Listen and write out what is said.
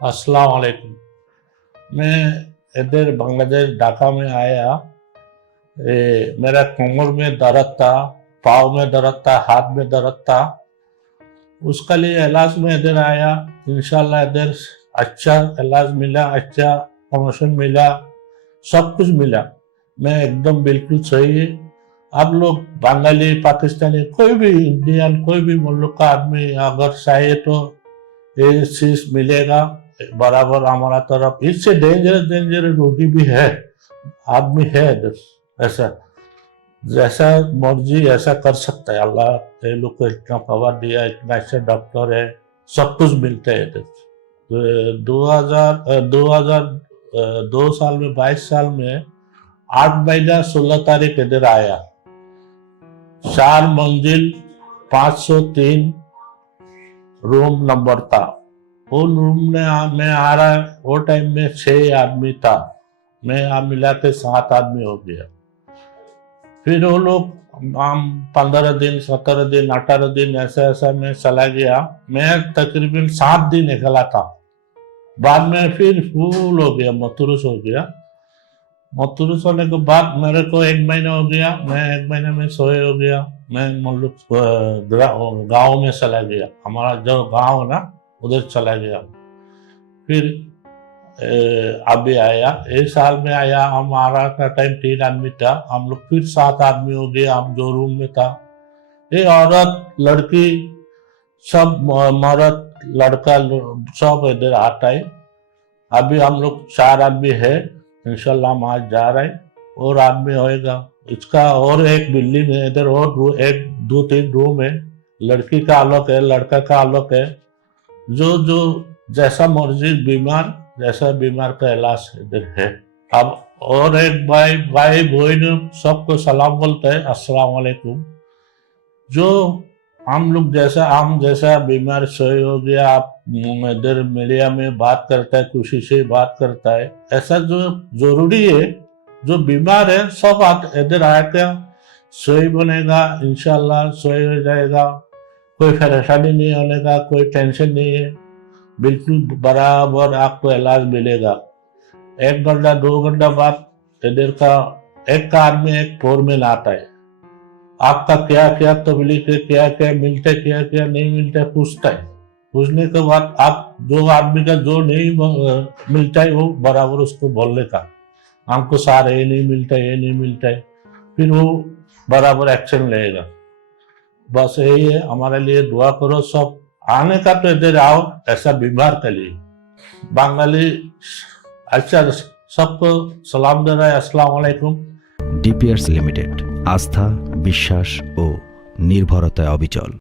अस्सलाम वालेकुम। मैं इधर बांग्लादेश ढाका में आया। ए, मेरा कमर में दर्द था पाँव में दर्द था हाथ में दर्द था। उसका लिए इलाज में इधर आया। इंशाल्लाह इधर अच्छा इलाज मिला अच्छा प्रमोशन मिला सब कुछ मिला। मैं एकदम बिल्कुल सही। है आप लोग बंगाली पाकिस्तानी कोई भी इंडियन कोई भी मुल्क का आदमी अगर चाहे तो ये चीज़ मिलेगा। बराबर हमारा तरफ़, इससे डेंजरस डेंजरस रोगी भी है, आदमी है ऐसा, जैसा मर्ज़ी, ऐसा कर सकता है। अल्लाह ये लोग को इतना पावर दिया, इतना अच्छा डॉक्टर है, सब कुछ मिलता है तो दो हज़ार दो हज़ार दो साल में, बाईस साल में, आठ महीना, सोलह तारीख इधर आया। चार मंजिल, पाँच सौ तीन रूम नंबर था। वो रूम में आ, मैं आ रहा वो टाइम में छह आदमी था। मैं यहाँ मिला के सात आदमी हो गया। फिर वो लोग हम पंद्रह दिन सत्रह दिन अठारह दिन ऐसा ऐसा मैं चला गया। मैं तकरीबन सात दिन निकला था। बाद में फिर फूल हो गया मतुरुस हो गया। मतुरुस होने के बाद मेरे को एक महीना हो गया। मैं एक महीने में सोए हो गया। मैं मतलब गाँव में चला गया। हमारा जो गाँव ना उधर चला गया। फिर अभी आया। एक साल में आया हमारा का टाइम तीन आदमी था। हम लोग फिर सात आदमी हो गए, हम जो रूम में था। ये औरत, लड़की, सब मर्द, लड़का, सब इधर आता है अभी हम लोग चार आदमी है। इंशाल्लाह हम आज जा रहे हैं। और आदमी होएगा। इसका और एक बिल्डिंग है। इधर और एक, दो, तीन रूम है। लड़की का अलग है, लड़का का अलग है। जो जो जैसा मर्ज़ी बीमार, जैसा बीमार का इलाज है। अब और एक भाई भाई बहन, सबको सलाम बोलते हैं, अस्सलाम वालेकुम। जो हम लोग जैसा, हम जैसा बीमार सोए हो गया, आप इधर मीडिया में बात करता है, खुशी से बात करता है, ऐसा जो ज़रूरी है, जो बीमार है, सब इधर आकर सोई बनेगा, इंशाल्लाह सोई हो जाएगा। कोई परेशानी नहीं होने का, कोई टेंशन नहीं है। बिल्कुल बराबर आपको इलाज मिलेगा। एक घंटा, दो घंटा बाद इधर का एक कार में, एक फोर मैन आता है। आपका क्या क्या तकलीफ़ है, क्या क्या मिलता क्या क्या नहीं मिलता पूछता है। पूछने के बाद आप जो आदमी का जो नहीं मिलता है, वो बराबर उसको बोलने का। हमको सारे ये नहीं मिलता, ये नहीं मिलता है। फिर वो बराबर एक्शन लेगा। बस यही है हमारे लिए दुआ करो सब आने का तो इधर आओ ऐसा बीमार के लिए बांगाली अच्छा सबको सलाम दे रहा है अस्सलाम वालेकुम ডিপিআরস লিমিটেড আস্থা বিশ্বাস ও নির্ভরতায় অবিচল